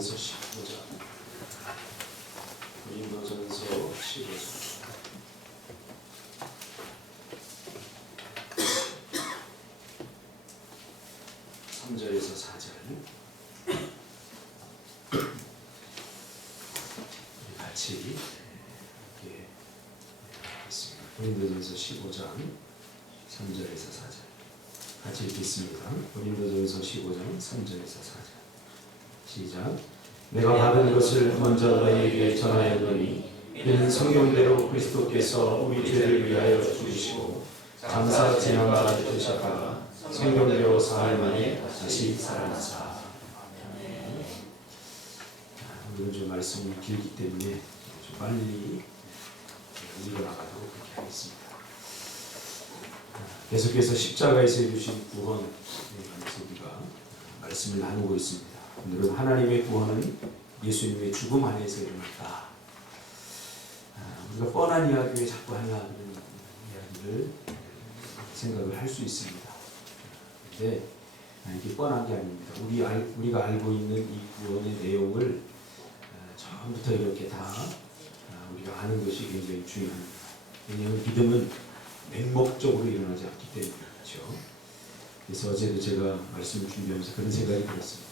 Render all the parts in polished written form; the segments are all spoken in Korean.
고린도전서 15장. 고린도전서 15장. 3절에서 4절. 우리 같이 이렇게 읽겠습니다. 고린도전서 15장 3절에서 4절. 같이 읽겠습니다. 고린도전서 15장 3절에서 4절. 시작. 내가 받은 것을 먼저 너희에게 전하였노니 이는 성경대로 그리스도께서 우리 죄를 위하여 죽으시고 장사 지나가 되셨다가 성경대로 사흘 만에 다시 살아나사. 오늘은 좀 말씀이 길기 때문에 좀 빨리 읽어나가도록 그렇게 하겠습니다. 계속해서 십자가에서 이루신 구원에 관해서 우리가 말씀을 나누고 있습니다. 오늘은 하나님의 구원은 예수님의 죽음 안에서 일어났다. 우리가 뻔한 이야기에 자꾸 하려는 이야기를 생각을 할 수 있습니다. 그런데 이게 뻔한 게 아닙니다. 우리가 알고 있는 이 구원의 내용을 처음부터 이렇게 다 우리가 아는 것이 굉장히 중요합니다. 왜냐하면 믿음은 맹목적으로 일어나지 않기 때문에 그렇죠. 그래서 어제도 제가 말씀을 준비하면서 그런 생각이 들었습니다.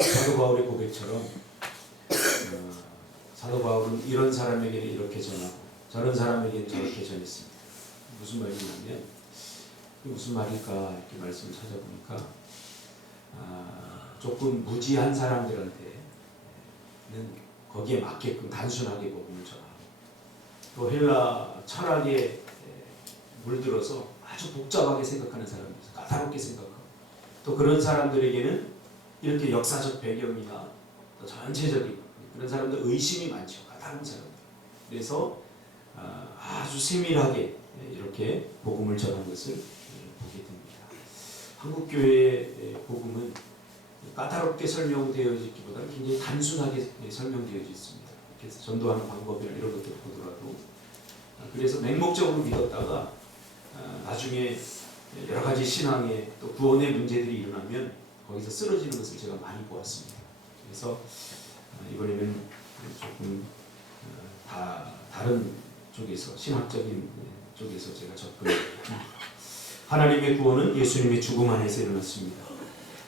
사도 바울의 고백처럼 사도 바울은 이런 사람에게는 이렇게 전하고 저런 사람에게는 저렇게 전했습니다. 무슨 말이냐면 무슨 말일까 이렇게 말씀을 찾아보니까 조금 무지한 사람들한테는 거기에 맞게끔 단순하게 복음을 전하고 또 헬라 철학에 물들어서 아주 복잡하게 생각하는 사람들, 까다롭게 생각하고 또 그런 사람들에게는 이렇게 역사적 배경이나 또 전체적인 그런 사람들 의심이 많죠. 까다로운 사람들. 그래서 아주 세밀하게 이렇게 복음을 전한 것을 보게 됩니다. 한국교회의 복음은 까다롭게 설명되어지기보다는 굉장히 단순하게 설명되어져 있습니다. 그래서 전도하는 방법이나 이런 것들을 보더라도 그래서 맹목적으로 믿었다가 나중에 여러 가지 신앙의 또 구원의 문제들이 일어나면 거기서 쓰러지는 것을 제가 많이 보았습니다. 그래서 이번에는 조금 다른 쪽에서 신학적인 쪽에서 제가 접근합니다. 하나님의 구원은 예수님의 죽음 안에서 일어났습니다.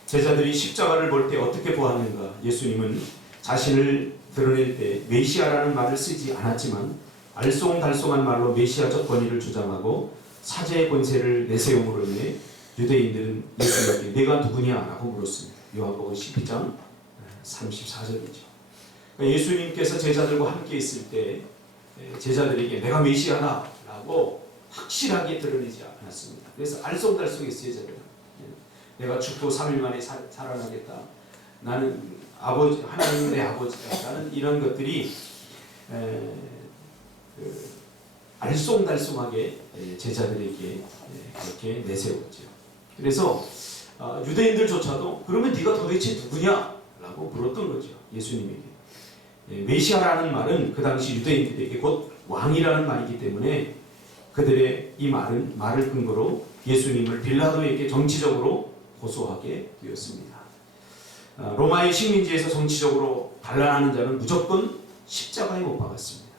제자들이 십자가를 볼 때 어떻게 보았는가? 예수님은 자신을 드러낼 때 메시아라는 말을 쓰지 않았지만 알쏭달쏭한 말로 메시아적 권위를 주장하고 사제의 권세를 내세움으로 인해 유대인들은 예수님께 내가 누구냐? 라고 물었습니다. 요한복음 12장 34절이죠. 그러니까 예수님께서 제자들과 함께 있을 때 제자들에게 내가 메시아다 라고 확실하게 드러내지 않았습니다. 그래서 알쏭달쏭했어요. 제자들은. 내가 죽고 3일 만에 살아나겠다. 나는 아버지, 하나님은 내 아버지다. 라는 이런 것들이 알쏭달쏭하게 제자들에게 그렇게 내세웠죠. 그래서 유대인들조차도 그러면 네가 도대체 누구냐? 라고 물었던 거죠. 예수님에게. 메시아라는 말은 그 당시 유대인들에게 곧 왕이라는 말이기 때문에 그들의 이 말을 근거로 예수님을 빌라도에게 정치적으로 고소하게 되었습니다. 로마의 식민지에서 정치적으로 반란하는 자는 무조건 십자가에 못 박았습니다.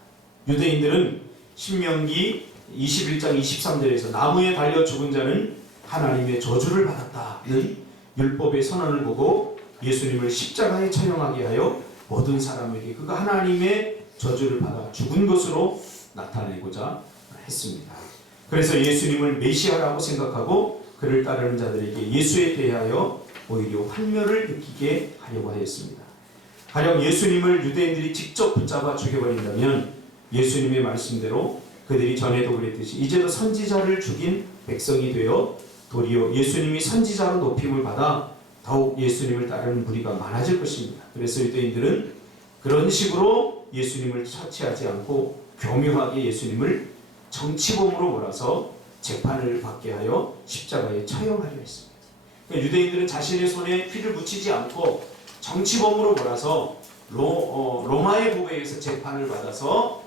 유대인들은 신명기 21장 23절에서 나무에 달려 죽은 자는 하나님의 저주를 받았다는 율법의 선언을 보고 예수님을 십자가에 처형하게 하여 모든 사람에게 그가 하나님의 저주를 받아 죽은 것으로 나타내고자 했습니다. 그래서 예수님을 메시아라고 생각하고 그를 따르는 자들에게 예수에 대하여 오히려 환멸을 느끼게 하려고 하였습니다. 가령 예수님을 유대인들이 직접 붙잡아 죽여버린다면 예수님의 말씀대로 그들이 전에도 그랬듯이 이제도 선지자를 죽인 백성이 되어 도리어 예수님이 선지자로 높임을 받아 더욱 예수님을 따르는 무리가 많아질 것입니다. 그래서 유대인들은 그런 식으로 예수님을 처치하지 않고 교묘하게 예수님을 정치범으로 몰아서 재판을 받게 하여 십자가에 처형하려 했습니다. 그러니까 유대인들은 자신의 손에 피를 묻히지 않고 정치범으로 몰아서 로마의 법에 의해서 재판을 받아서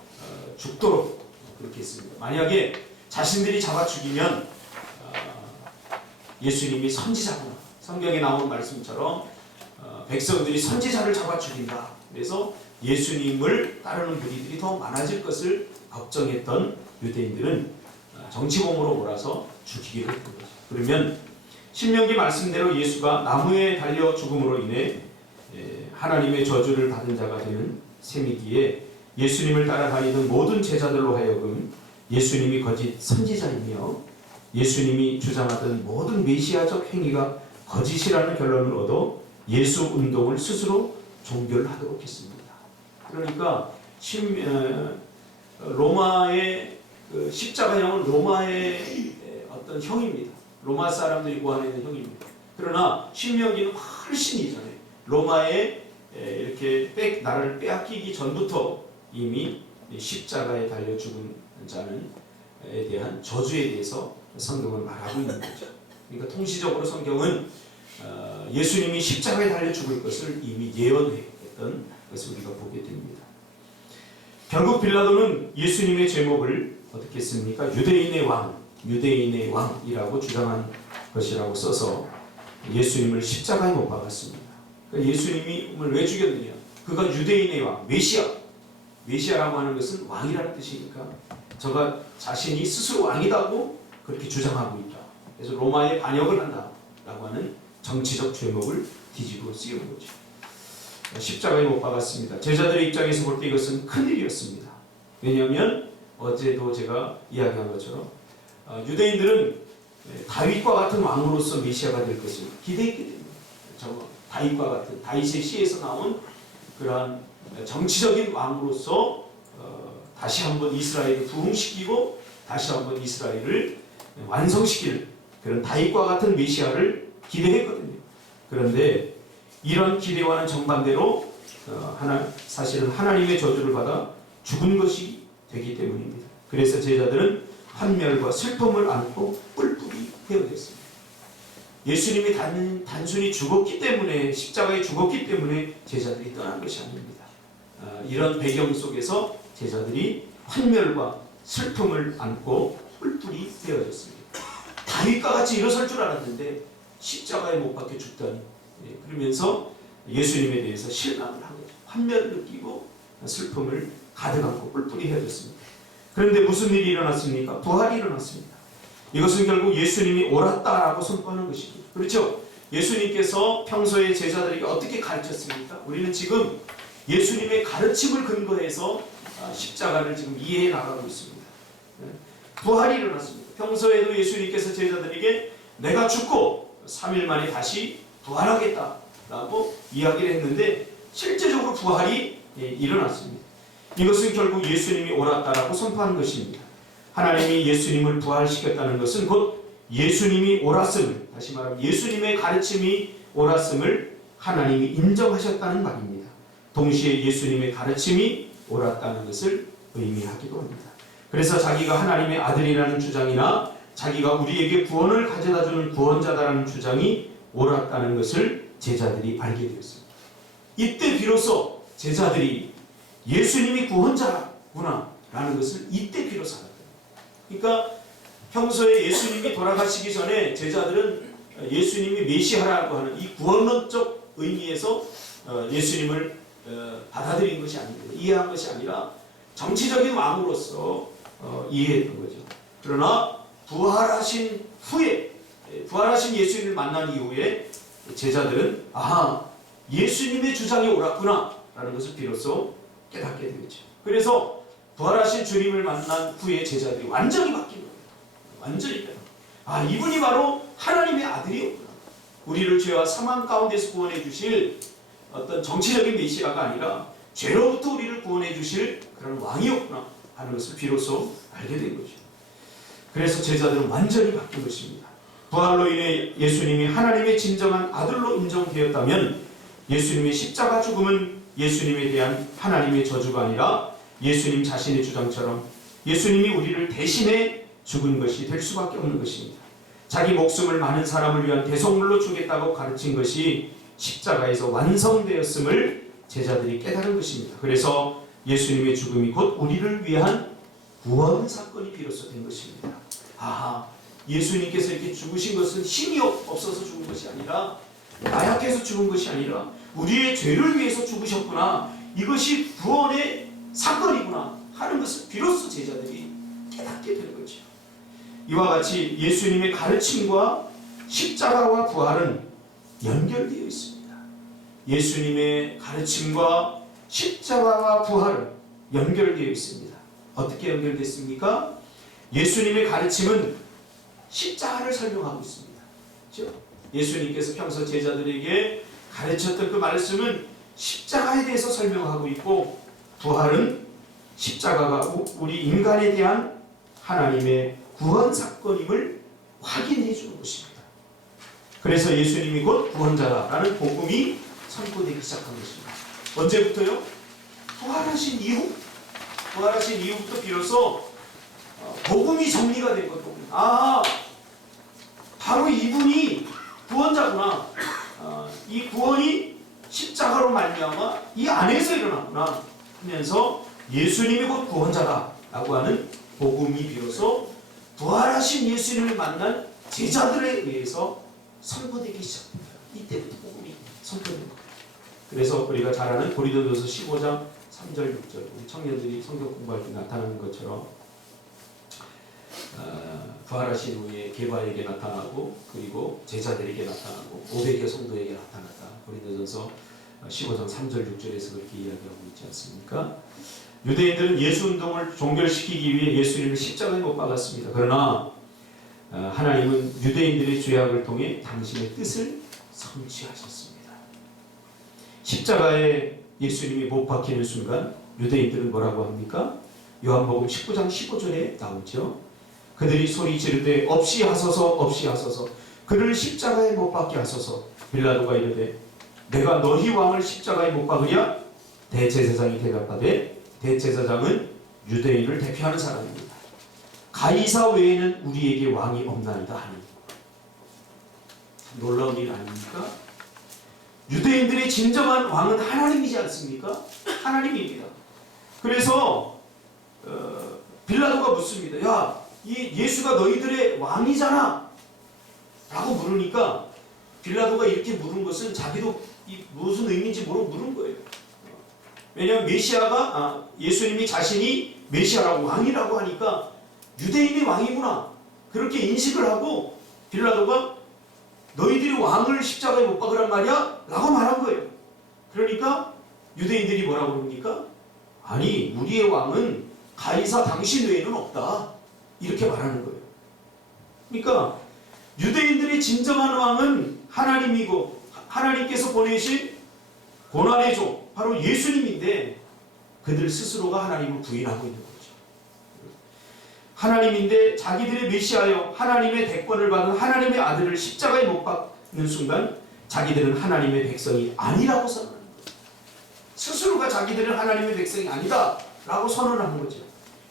죽도록 그렇게 했습니다. 만약에 자신들이 잡아 죽이면 예수님이 선지자구나. 성경에 나온 말씀처럼 백성들이 선지자를 잡아 죽인다. 그래서 예수님을 따르는 무리들이 더 많아질 것을 걱정했던 유대인들은 정치범으로 몰아서 죽이기로 했던 거죠. 그러면 신명기 말씀대로 예수가 나무에 달려 죽음으로 인해 하나님의 저주를 받은 자가 되는 셈이기에 예수님을 따라다니던 모든 제자들로 하여금 예수님이 거짓 선지자이며 예수님이 주장하던 모든 메시아적 행위가 거짓이라는 결론을 얻어 예수 운동을 스스로 종결하도록 했습니다. 그러니까 로마의 십자가형은 로마의 어떤 형입니다. 로마 사람들이 고안해낸 형입니다. 그러나 신명기는 훨씬 이전에 로마에 이렇게 나라를 빼앗기기 전부터 이미 십자가에 달려 죽은 자는에 대한 저주에 대해서 성경은 말하고 있는 거죠. 그러니까 통시적으로 성경은 예수님이 십자가에 달려 죽을 것을 이미 예언했던 것을 우리가 보게 됩니다. 결국 빌라도는 예수님의 제목을 어떻게 했습니까? 유대인의 왕이라고 주장한 것이라고 써서 예수님을 십자가에 못 박았습니다. 그러니까 예수님을 왜 죽였느냐? 그가 유대인의 왕, 메시아라고 하는 것은 왕이라는 뜻이니까 저가 자신이 스스로 왕이다고 그렇게 주장하고 있다. 그래서 로마에 반역을 한다라고 하는 정치적 죄목을 뒤집어 씌운 거죠. 십자가에 못 박았습니다. 제자들의 입장에서 볼 때 이것은 큰일이었습니다. 왜냐하면 어제도 제가 이야기한 것처럼 유대인들은 다윗과 같은 왕으로서 메시아가 될 것을 기대했기 때문에 다윗과 같은 다윗의 시에서 나온 그러한 정치적인 왕으로서 다시 한번 이스라엘을 부흥시키고 다시 한번 이스라엘을 완성시킬 그런 다윗과 같은 메시아를 기대했거든요. 그런데 이런 기대와는 정반대로 사실은 하나님의 저주를 받아 죽은 것이 되기 때문입니다. 그래서 제자들은 환멸과 슬픔을 안고 뿔뿔이 헤어졌습니다. 예수님이 단순히 죽었기 때문에 십자가에 죽었기 때문에 제자들이 떠난 것이 아닙니다. 이런 배경 속에서 제자들이 환멸과 슬픔을 안고 뿔뿔이 헤어졌습니다. 다윗과 같이 일어설 줄 알았는데 십자가에 못 박혀 죽다니 그러면서 예수님에 대해서 실망을 한 거죠. 환멸을 느끼고 슬픔을 가득 안고 뿔뿔이 헤어졌습니다. 그런데 무슨 일이 일어났습니까? 부활이 일어났습니다. 이것은 결국 예수님이 옳았다라고 선포하는 것입니다. 그렇죠? 예수님께서 평소에 제자들에게 어떻게 가르쳤습니까? 우리는 지금 예수님의 가르침을 근거해서 십자가를 지금 이해해 나가고 있습니다. 부활이 일어났습니다. 평소에도 예수님께서 제자들에게 내가 죽고 3일 만에 다시 부활하겠다라고 이야기를 했는데 실제적으로 부활이 일어났습니다. 이것은 결국 예수님이 옳았다라고 선포하는 것입니다. 하나님이 예수님을 부활시켰다는 것은 곧 예수님이 옳았음을, 다시 말하면 예수님의 가르침이 옳았음을 하나님이 인정하셨다는 말입니다. 동시에 예수님의 가르침이 옳았다는 것을 의미하기도 합니다. 그래서 자기가 하나님의 아들이라는 주장이나 자기가 우리에게 구원을 가져다주는 구원자다라는 주장이 옳았다는 것을 제자들이 알게 되었습니다. 이때 비로소 제자들이 예수님이 구원자구나 라는 것을 이때 비로소 알았다. 그러니까 평소에 예수님이 돌아가시기 전에 제자들은 예수님이 메시아라고 하는 이 구원론적 의미에서 예수님을 받아들인 것이 아닙니다. 이해한 것이 아니라 정치적인 왕으로서 이해했던 거죠. 그러나 부활하신 후에 부활하신 예수님을 만난 이후에 제자들은 예수님의 주장이 옳았구나 라는 것을 비로소 깨닫게 되겠죠. 그래서 부활하신 주님을 만난 후에 제자들이 완전히 바뀐 거예요. 완전히 깨닫고 이분이 바로 하나님의 아들이었구나. 우리를 죄와 사망 가운데서 구원해 주실 어떤 정치적인 메시아가 아니라 죄로부터 우리를 구원해 주실 그런 왕이었구나 하는 것을 비로소 알게 된 거죠. 그래서 제자들은 완전히 바뀐 것입니다. 부활로 인해 예수님이 하나님의 진정한 아들로 인정되었다면 예수님의 십자가 죽음은 예수님에 대한 하나님의 저주가 아니라 예수님 자신의 주장처럼 예수님이 우리를 대신해 죽은 것이 될 수밖에 없는 것입니다. 자기 목숨을 많은 사람을 위한 대속물로 주겠다고 가르친 것이 십자가에서 완성되었음을 제자들이 깨달은 것입니다. 그래서 예수님의 죽음이 곧 우리를 위한 구원 사건이 비로소 된 것입니다. 예수님께서 이렇게 죽으신 것은 힘이 없어서 죽은 것이 아니라 나약해서 죽은 것이 아니라 우리의 죄를 위해서 죽으셨구나. 이것이 구원의 사건이구나 하는 것을 비로소 제자들이 깨닫게 된 거죠. 이와 같이 예수님의 가르침과 십자가와 부활은 연결되어 있습니다. 예수님의 가르침과 십자가와 부활은 연결되어 있습니다. 어떻게 연결됐습니까? 예수님의 가르침은 십자가를 설명하고 있습니다. 그렇죠? 예수님께서 평소 제자들에게 가르쳤던 그 말씀은 십자가에 대해서 설명하고 있고, 부활은 십자가가 우리 인간에 대한 하나님의 구원 사건임을 확인해 주는 것입니다. 그래서 예수님이 곧 구원자라는 복음이 선포되기 시작한 것입니다. 언제부터요? 부활하신 이후부터 비로소 복음이 정리가 된 것도. 바로 이분이 구원자구나. 이 구원이 십자가로 말미암아 이 안에서 일어났구나 하면서 예수님이 곧 구원자다라고 하는 복음이 비로소 부활하신 예수님을 만난 제자들에 의해서 선포되기 시작합니다. 이때부터 복음이 선포된 겁니다. 그래서 우리가 잘 아는 고린도전서 15장 3절 6절, 우리 청년들이 성경 공부할 때 나타나는 것처럼 부활하신 후에 게바에게 나타나고, 그리고 제자들에게 나타나고, 500여 성도에게 나타났다. 고린도전서 15장 3절 6절에서 그렇게 이야기하고 있지 않습니까? 유대인들은 예수 운동을 종결시키기 위해 예수님을 십자가에 못 박았습니다. 그러나 하나님은 유대인들의 죄악을 통해 당신의 뜻을 성취하셨습니다. 십자가에 예수님이 못 박히는 순간 유대인들은 뭐라고 합니까? 요한복음 19장 15절에 나오죠. 그들이 소리 지르되 없이 하소서, 없이 하소서, 그를 십자가에 못 박게 하소서. 빌라도가 이르되 내가 너희 왕을 십자가에 못 박으랴? 대제사장이 대답하되, 대제사장은 유대인을 대표하는 사람입니다. 가이사 외에는 우리에게 왕이 없나이다 하니. 놀라운 일 아닙니까? 유대인들의 진정한 왕은 하나님이지 않습니까? 하나님입니다. 그래서 빌라도가 묻습니다. 야, 이 예수가 너희들의 왕이잖아 라고 물으니까, 빌라도가 이렇게 물은 것은 자기도 무슨 의미인지 모르고 물은 거예요. 왜냐하면 메시아가, 예수님이 자신이 메시아라고 왕이라고 하니까 유대인의 왕이구나 그렇게 인식을 하고, 빌라도가 너희들이 왕을 십자가에 못 박으란 말이야? 라고 말한 거예요. 그러니까 유대인들이 뭐라고 그럽니까? 아니, 우리의 왕은 가이사 당신 외에는 없다 이렇게 말하는 거예요. 그러니까 유대인들의 진정한 왕은 하나님이고, 하나님께서 보내신 고난의 종 바로 예수님인데, 그들 스스로가 하나님을 부인하고 있는 거죠. 하나님인데 자기들의 메시아여 하나님의 대권을 받은 하나님의 아들을 십자가에 못 박는 순간 자기들은 하나님의 백성이 아니라고 선언하는 거죠. 스스로가 자기들은 하나님의 백성이 아니다 라고 선언하는 거죠.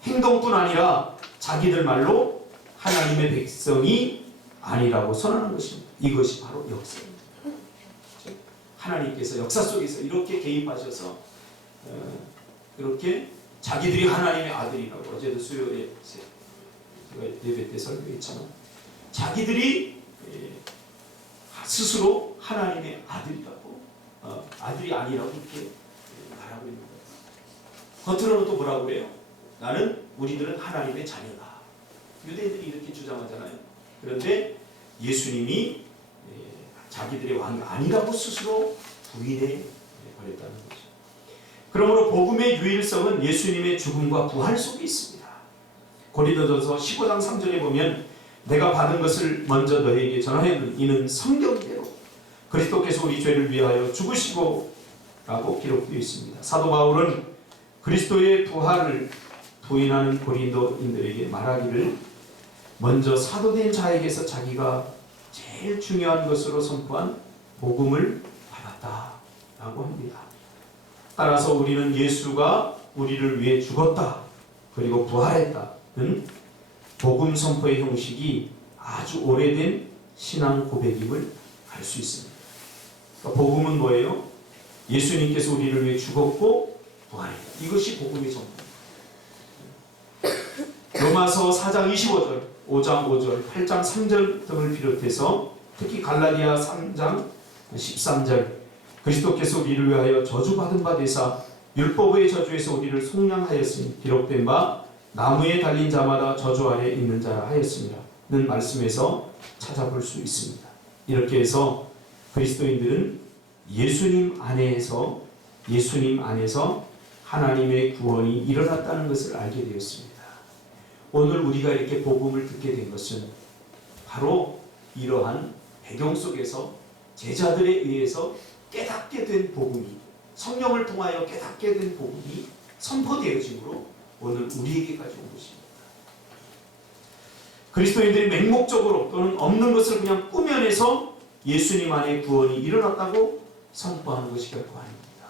행동뿐 아니라 자기들 말로 하나님의 백성이 아니라고 선언하는 것입니다. 이것이 바로 역사입니다. 하나님께서 역사 속에서 이렇게 개입하셔서 이렇게 자기들이 하나님의 아들이라고, 어제도 수요일에 예배 때 설교했지만, 자기들이 스스로 하나님의 아들이라고, 아들이 아니라고 이렇게 말하고 있는 거예요. 겉으로는 또 뭐라고 그래요? 우리들은 하나님의 자녀다. 유대인들이 이렇게 주장하잖아요. 그런데 예수님이 자기들의 왕이 아니라고 스스로 부인해 버렸다는 거죠. 그러므로 복음의 유일성은 예수님의 죽음과 부활 속에 있습니다. 고린도전서 15장 3절에 보면 내가 받은 것을 먼저 너에게 전하였는 이는 성경대로 그리스도께서 우리 죄를 위하여 죽으시고 라고 기록되어 있습니다. 사도 바울은 그리스도의 부활을 부인하는 고린도인들에게 말하기를, 먼저 사도된 자에게서 자기가 제일 중요한 것으로 선포한 복음을 받았다 라고 합니다. 따라서 우리는 예수가 우리를 위해 죽었다 그리고 부활했다는 복음 선포의 형식이 아주 오래된 신앙 고백임을 알 수 있습니다. 그러니까 복음은 뭐예요? 예수님께서 우리를 위해 죽었고 부활했다. 이것이 복음의 선포입니다. 로마서 4장 25절, 5장 5절, 8장 3절 등을 비롯해서 특히 갈라디아 3장 13절, 그리스도께서 우리를 위하여 저주받은 바 되사 율법의 저주에서 우리를 속량하였으니 기록된 바 나무에 달린 자마다 저주 아래 있는 자라 하였습니다 는 말씀에서 찾아볼 수 있습니다. 이렇게 해서 그리스도인들은 예수님 안에서 하나님의 구원이 일어났다는 것을 알게 되었습니다. 오늘 우리가 이렇게 복음을 듣게 된 것은 바로 이러한 배경 속에서 제자들에 의해서 깨닫게 된 복음이, 성령을 통하여 깨닫게 된 복음이 선포되어짐으로 오늘 우리에게까지 온 것입니다. 그리스도인들이 맹목적으로 또는 없는 것을 그냥 꾸며내서 예수님 안에 구원이 일어났다고 선포하는 것이 결코 아닙니다.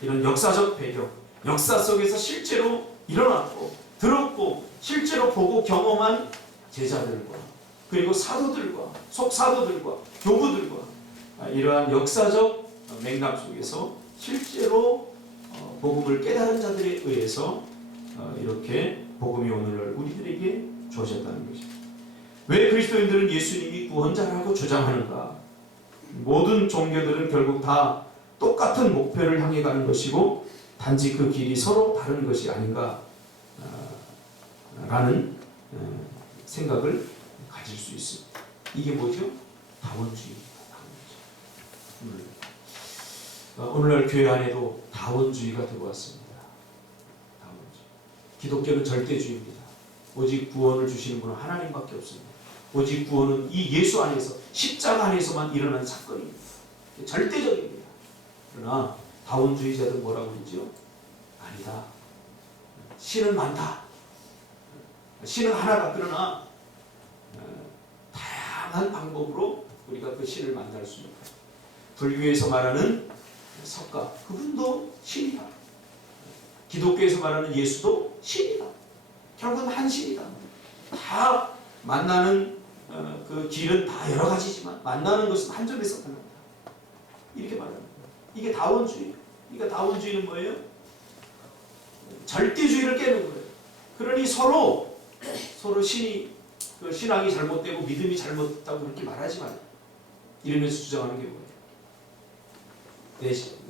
이런 역사적 배경, 역사 속에서 실제로 일어났고 들었고 실제로 보고 경험한 제자들과 그리고 사도들과 속사도들과 교부들과 이러한 역사적 맥락 속에서 실제로 복음을 깨달은 자들에 의해서 이렇게 복음이 오늘날 우리들에게 주어졌다는 것입니다. 왜 그리스도인들은 예수님이 구원자라고 주장하는가? 모든 종교들은 결국 다 똑같은 목표를 향해 가는 것이고 단지 그 길이 서로 다른 것이 아닌가 라는 생각을 가질 수 있습니다. 이게 뭐죠? 다원주의입니다. 오늘날 교회 안에도 다원주의가 들어왔습니다. 다원주의. 기독교는 절대주의입니다. 오직 구원을 주시는 분은 하나님밖에 없습니다. 오직 구원은 이 예수 안에서 십자가 안에서만 일어나는 사건입니다. 절대적입니다. 그러나 다원주의자들 뭐라고 그러죠? 아니다. 신은 많다. 신은 하나다. 그러나 다양한 방법으로 우리가 그 신을 만날 수 있다. 불교에서 말하는 석가, 그분도 신이다. 기독교에서 말하는 예수도 신이다. 결국은 한 신이다. 다 만나는 그 길은 다 여러 가지지만 만나는 것은 한 점에서 만난다. 이렇게 말합니다. 이게 다원주의. 그러니까 다원주의는 뭐예요? 절대주의를 깨는 거예요. 그러니 서로 신이 그 신앙이 잘못되고 믿음이 잘못됐다고 그렇게 말하지 말아요. 이러면서 주장하는 게 뭐예요?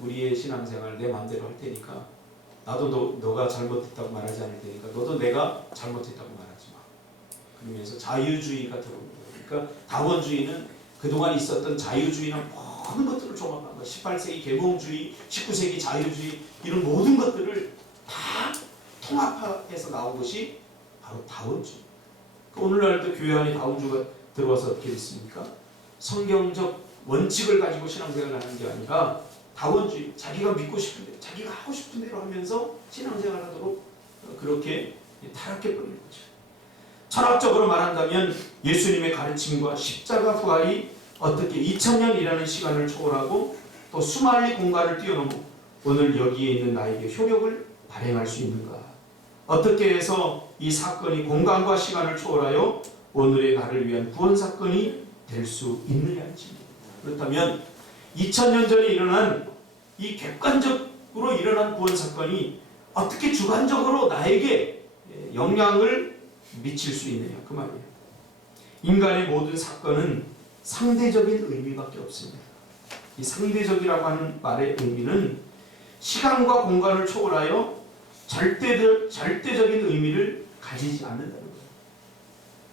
우리의 신앙생활 내 마음대로 할 테니까 나도 너가 잘못했다고 말하지 않을 테니까 너도 내가 잘못했다고 말하지 마. 그러면서 자유주의가 들어오는 거예요. 그러니까 다원주의는 그동안 있었던 자유주의나 모든 것들을 종합한 거예요. 18세기 계몽주의, 19세기 자유주의 이런 모든 것들을 다 통합해서 나온 것이 바로 다원주의. 오늘날도 교회 안에 다원주의가 들어와서 어떻게 됐습니까? 성경적 원칙을 가지고 신앙생활을 하는 게 아니라 다원주의, 자기가 믿고 싶은 대로, 자기가 하고 싶은 대로 하면서 신앙생활을 하도록 그렇게 타락해버리는 거죠. 철학적으로 말한다면 예수님의 가르침과 십자가 부활이 어떻게 2000년이라는 시간을 초월하고 또 수만리 공간을 뛰어넘어 오늘 여기에 있는 나에게 효력을 발행할 수 있는가? 어떻게 해서 이 사건이 공간과 시간을 초월하여 오늘의 나를 위한 구원 사건이 될 수 있느냐입니다. 그렇다면 2000년 전에 일어난 이 객관적으로 일어난 구원 사건이 어떻게 주관적으로 나에게 영향을 미칠 수 있느냐 그 말이에요. 인간의 모든 사건은 상대적인 의미밖에 없습니다. 이 상대적이라고 하는 말의 의미는 시간과 공간을 초월하여 절대적인 의미를 가지지 않는다는 거예요.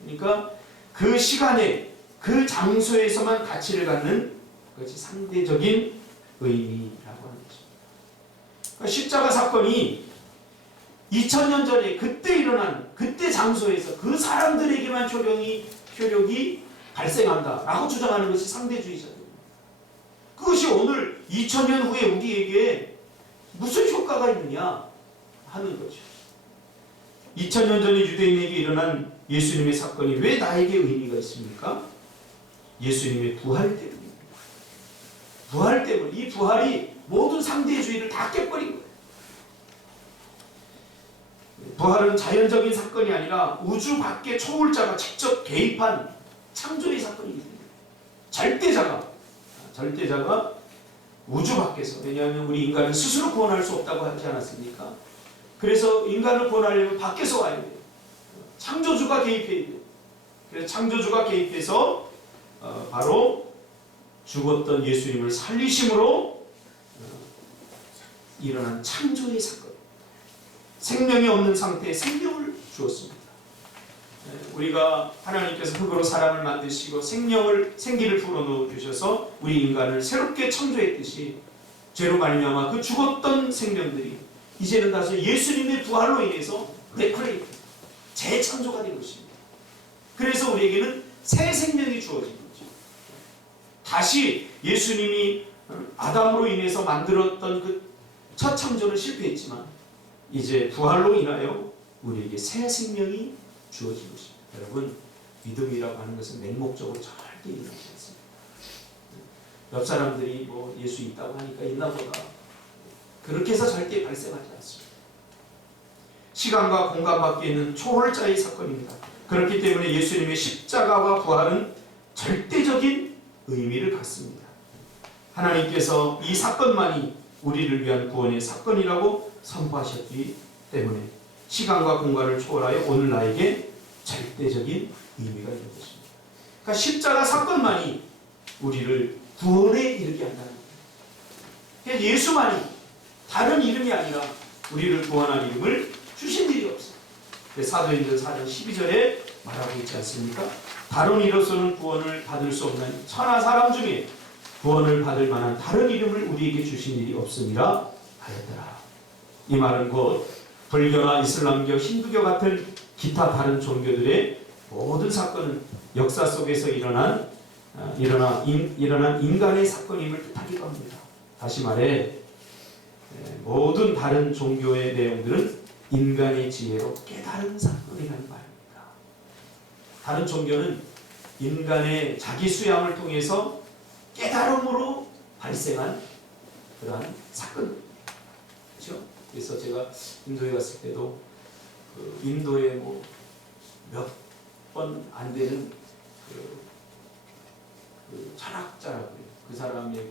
그러니까 그 시간에 그 장소에서만 가치를 갖는 그것이 상대적인 의미라고 하는 것입니다. 그러니까 십자가 사건이 2000년 전에 그때 일어난 그때 장소에서 그 사람들에게만 효력이 발생한다라고 주장하는 것이 상대주의자들입니다. 그것이 오늘 2000년 후에 우리에게 무슨 효과가 있느냐 하는 거죠. 2000년 전에 유대인에게 일어난 예수님의 사건이 왜 나에게 의미가 있습니까? 예수님의 부활 때문입니다. 부활 때문. 이 부활이 모든 상대주의를 다 깨버린 거예요. 부활은 자연적인 사건이 아니라 우주 밖의 초월자가 직접 개입한 창조의 사건이기 때문에 절대자가 우주 밖에서, 왜냐하면 우리 인간은 스스로 구원할 수 없다고 하지 않았습니까? 그래서 인간을 구원하려면 밖에서 와야 돼요. 창조주가 개입해야 돼요. 그래서 창조주가 개입해서 바로 죽었던 예수님을 살리심으로 일어난 창조의 사건. 생명이 없는 상태에 생명을 주었습니다. 우리가 하나님께서 흙으로 사람을 만드시고 생기를 불어넣어 주셔서 우리 인간을 새롭게 창조했듯이 죄로 말미암아 그 죽었던 생명들이 이제는 다시 예수님의 부활로 인해서 레크레이트, 재창조가 된 것입니다. 그래서 우리에게는 새 생명이 주어진 거죠. 다시 예수님이 아담으로 인해서 만들었던 그 첫 창조는 실패했지만 이제 부활로 인하여 우리에게 새 생명이 주어진 것입니다. 여러분, 믿음이라고 하는 것은 맹목적으로 절대 일어나지 않습니다. 옆 사람들이 뭐 예수 있다고 하니까 있나 보다, 그렇게 해서 절대 발생하지 않습니다. 시간과 공간 밖에 있는 초월자의 사건입니다. 그렇기 때문에 예수님의 십자가와 부활은 절대적인 의미를 갖습니다. 하나님께서 이 사건만이 우리를 위한 구원의 사건이라고 선포하셨기 때문에 시간과 공간을 초월하여 오늘 나에게 절대적인 의미가 있는 것입니다. 그러니까 십자가 사건만이 우리를 구원에 이르게 한다는 거예요. 예수만이, 다른 이름이 아니라 우리를 구원한 이름을 주신 일이 없어요. 사도행전 4장 12절에 말하고 있지 않습니까? 다른 이로서는 구원을 받을 수 없는 천하 사람 중에 구원을 받을 만한 다른 이름을 우리에게 주신 일이 없음이라 하였더라. 이 말은 곧 불교나 이슬람교, 힌두교 같은 기타 다른 종교들의 모든 사건은 역사 속에서 일어난 인간의 사건임을 뜻하기도 합니다. 다시 말해 모든 다른 종교의 내용들은 인간의 지혜로 깨달은 사건이라는 말입니다. 다른 종교는 인간의 자기 수양을 통해서 깨달음으로 발생한 그러한 사건입니다. 그렇죠? 그래서 제가 인도에 갔을 때도 그 인도에 뭐 몇 번 안 되는 그 철학자라고요. 그 사람의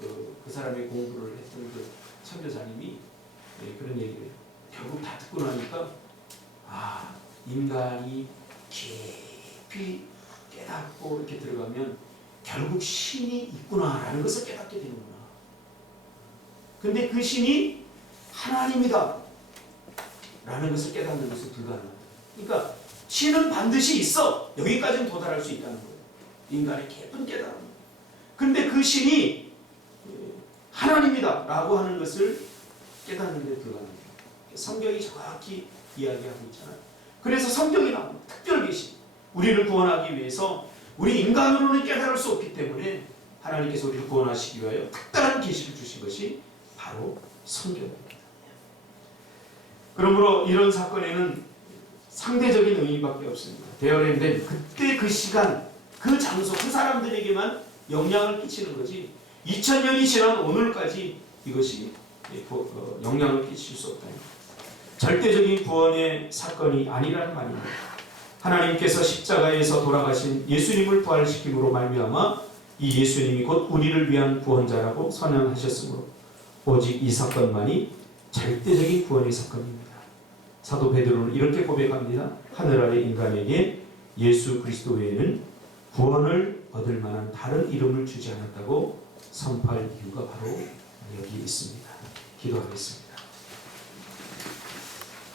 그 사람의 공부를 했던 그 선교사님이 그런 얘기를 해요. 결국 다 듣고 나니까 인간이 깊이 깨닫고 이렇게 들어가면 결국 신이 있구나라는 것을 깨닫게 되는구나. 근데 그 신이 하나님이다 라는 것을 깨닫는 것은 불가능하다. 그러니까 신은 반드시 있어. 여기까지는 도달할 수 있다는 거예요. 인간의 깊은 깨달음. 근데 그 신이 하나님이다 라고 하는 것을 깨닫는 데 불가능해요. 성경이 정확히 이야기하고 있잖아요. 그래서 성경이 나오는 특별 계시, 우리를 구원하기 위해서 우리 인간으로는 깨달을 수 없기 때문에 하나님께서 우리를 구원하시기 위하여 특별한 계시를 주신 것이 바로 성경입니다. 그러므로 이런 사건에는 상대적인 의미밖에 없습니다. 대열된 그때 그 시간, 그 장소, 그 사람들에게만 영향을 끼치는 거지 2000년이 지난 오늘까지 이것이 영향을 끼칠 수 없다. 절대적인 구원의 사건이 아니라는 말입니다. 하나님께서 십자가에서 돌아가신 예수님을 부활시킴으로 말미암아 이 예수님이 곧 우리를 위한 구원자라고 선언하셨으므로 오직 이 사건만이 절대적인 구원의 사건입니다. 사도 베드로는 이렇게 고백합니다. 하늘 아래 인간에게 예수 그리스도 외에는 구원을 얻을 만한 다른 이름을 주지 않았다고 선포할 이유가 바로 여기 있습니다. 기도하겠습니다.